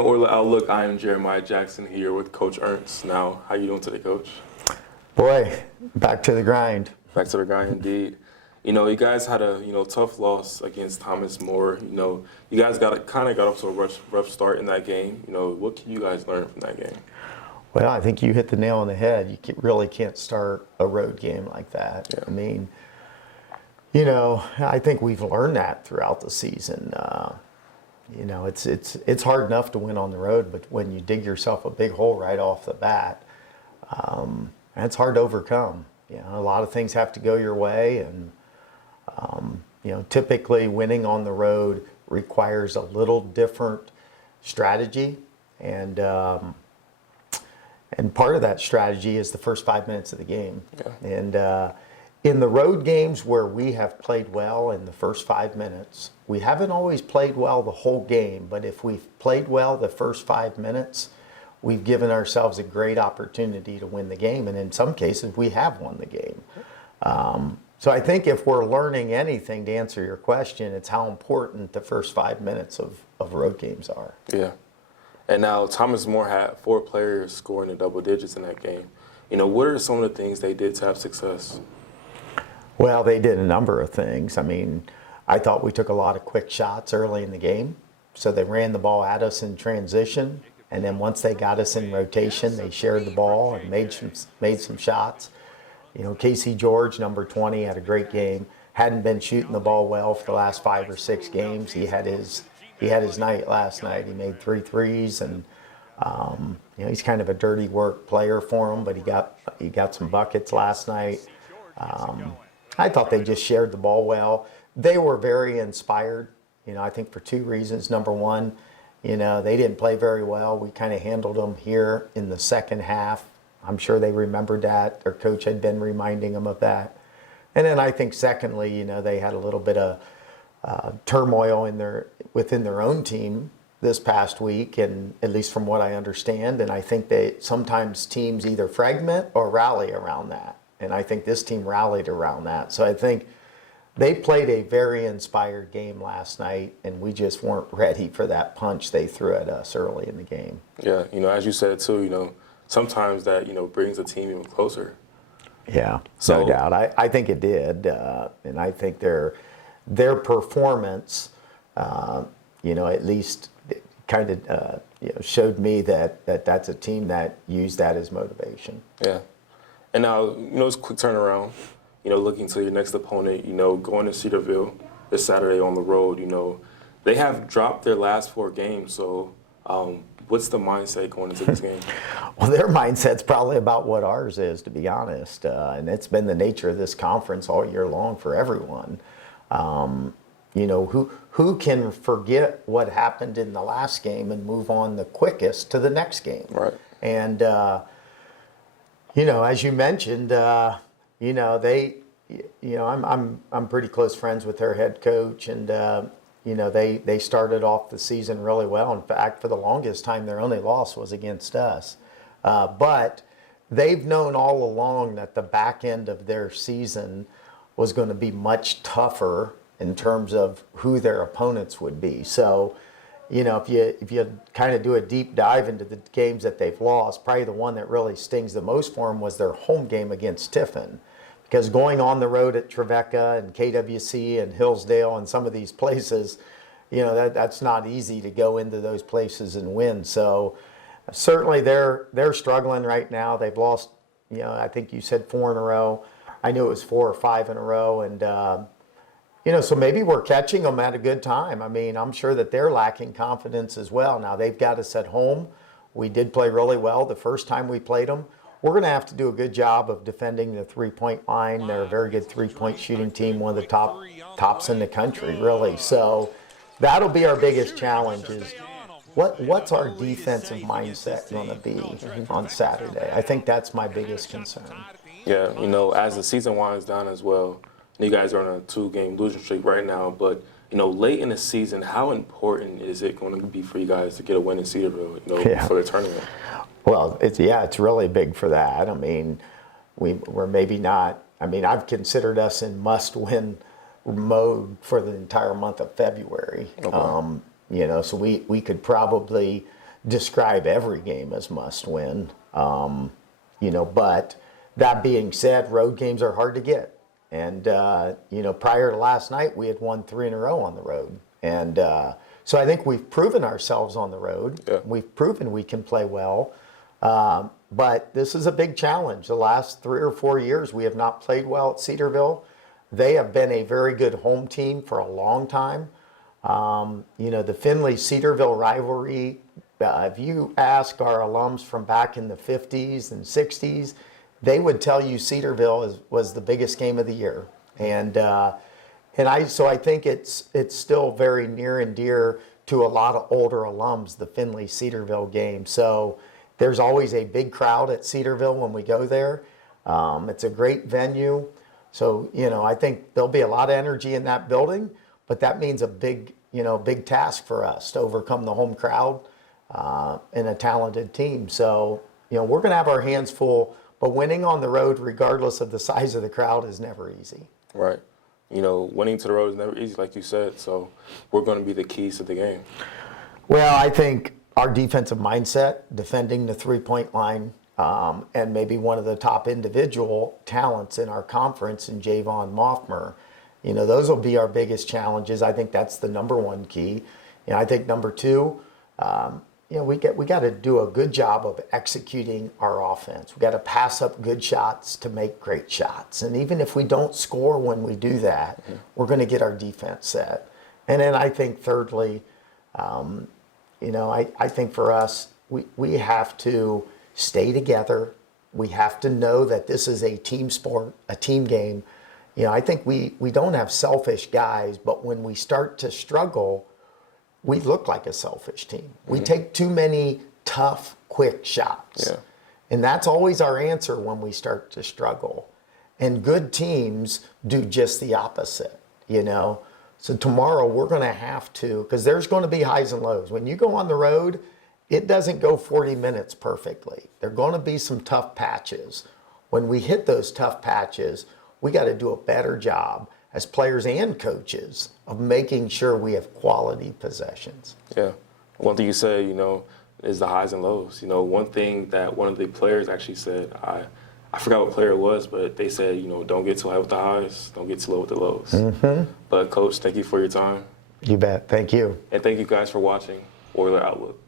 the Oiler Outlook. I am Jeremiah Jackson here with Coach Ernst. Now, how you doing today, Coach? Boy, back to the grind. Back to the grind, indeed. You know, you guys had a tough loss against Thomas More. You guys got off to a rough start in that game. What can you guys learn from that game? Well, I think you hit the nail on the head. You really can't start a road game like that. Yeah. I mean, I think we've learned that throughout the season. It's hard enough to win on the road, but when you dig yourself a big hole right off the bat, it's hard to overcome. A lot of things have to go your way, and typically winning on the road requires a little different strategy, and part of that strategy is the first 5 minutes of the game. Yeah. And in the road games where we have played well in the first 5 minutes, we haven't always played well the whole game, but if we've played well the first 5 minutes, we've given ourselves a great opportunity to win the game, and in some cases we have won the game. So I think if we're learning anything, to answer your question, it's how important the first 5 minutes of road games are. Yeah. And now Thomas More had 4 players scoring in double digits in that game. What are some of the things they did to have success? Well, they did a number of things. I mean, I thought we took a lot of quick shots early in the game. So they ran the ball at us in transition, and then once they got us in rotation, they shared the ball and made some shots. Casey George, number 20, had a great game. Hadn't been shooting the ball well for the last 5 or 6 games. He had his night last night. He made 3 threes, and he's kind of a dirty work player for him, but he got some buckets last night. I thought they just shared the ball well. They were very inspired, I think for 2 reasons. Number one, they didn't play very well. We kind of handled them here in the second half. I'm sure they remembered that. Their coach had been reminding them of that. And then I think secondly, they had a little bit of turmoil within their own team this past week, and at least from what I understand. And I think that sometimes teams either fragment or rally around that. And I think this team rallied around that. So I think they played a very inspired game last night, and we just weren't ready for that punch they threw at us early in the game. Yeah, as you said too, sometimes that, brings the team even closer. Yeah, no doubt. I think it did. And I think their performance, at least kind of, showed me that that's a team that used that as motivation. Yeah. And now, it's a quick turnaround, looking to your next opponent, going to Cedarville this Saturday on the road. They have dropped their last 4 games. So what's the mindset going into this game? Well, their mindset's probably about what ours is, to be honest. And it's been the nature of this conference all year long for everyone. Who can forget what happened in the last game and move on the quickest to the next game? Right. And, as you mentioned, I'm pretty close friends with their head coach, and they started off the season really well. In fact, for the longest time, their only loss was against us. But they've known all along that the back end of their season was going to be much tougher in terms of who their opponents would be. So, if you kind of do a deep dive into the games that they've lost, probably the one that really stings the most for them was their home game against Tiffin. Because going on the road at Trevecca and KWC and Hillsdale and some of these places, that's not easy to go into those places and win. So certainly they're struggling right now. They've lost, I think you said 4 in a row. I knew it was 4 or 5 in a row. And, so maybe we're catching them at a good time. I mean, I'm sure that they're lacking confidence as well. Now, they've got us at home. We did play really well the first time we played them. We're going to have to do a good job of defending the 3-point line. They're a very good 3-point shooting team, one of the tops in the country, really. So that'll be our biggest challenge is what's our defensive mindset going to be on Saturday? I think that's my biggest concern. Yeah, as the season winds down as well, you guys are on a 2-game losing streak right now, but late in the season, how important is it going to be for you guys to get a win in Cedarville, for the tournament? Well, it's really big for that. I mean, we're maybe not. I mean, I've considered us in must-win mode for the entire month of February. Okay. So we could probably describe every game as must win. But that being said, road games are hard to get. And, prior to last night, we had won 3 in a row on the road. And so I think we've proven ourselves on the road. Yeah. We've proven we can play well. But this is a big challenge. The last 3 or 4 years, we have not played well at Cedarville. They have been a very good home team for a long time. The Findlay-Cedarville rivalry, if you ask our alums from back in the 50s and 60s, they would tell you Cedarville was the biggest game of the year. So I think it's still very near and dear to a lot of older alums, the Findlay-Cedarville game. So there's always a big crowd at Cedarville when we go there. It's a great venue. So, I think there'll be a lot of energy in that building, but that means a big task for us to overcome the home crowd and a talented team. So, we're going to have our hands full, but winning on the road, regardless of the size of the crowd, is never easy. Right. Winning to the road is never easy, like you said. So we're going to be the keys to the game. Well, I think our defensive mindset, defending the three-point line, and maybe one of the top individual talents in our conference in Javon Moffmer, those will be our biggest challenges. I think that's the number one key. I think number two, we got to do a good job of executing our offense. We got to pass up good shots to make great shots. And even if we don't score when we do that, we're going to get our defense set. And then I think thirdly, I think for us, we have to stay together. We have to know that this is a team sport, a team game. I think we don't have selfish guys, but when we start to struggle, we look like a selfish team. We take too many tough, quick shots. Yeah. And that's always our answer when we start to struggle. And good teams do just the opposite, So tomorrow we're going to have to, because there's going to be highs and lows. When you go on the road, it doesn't go 40 minutes perfectly. There are going to be some tough patches. When we hit those tough patches, we got to do a better job as players and coaches of making sure we have quality possessions. Yeah. One thing you said, is the highs and lows. One thing that one of the players actually said, I forgot what player it was, but they said, don't get too high with the highs, don't get too low with the lows. Mm-hmm. But Coach, thank you for your time. You bet. Thank you. And thank you guys for watching Oiler Outlook.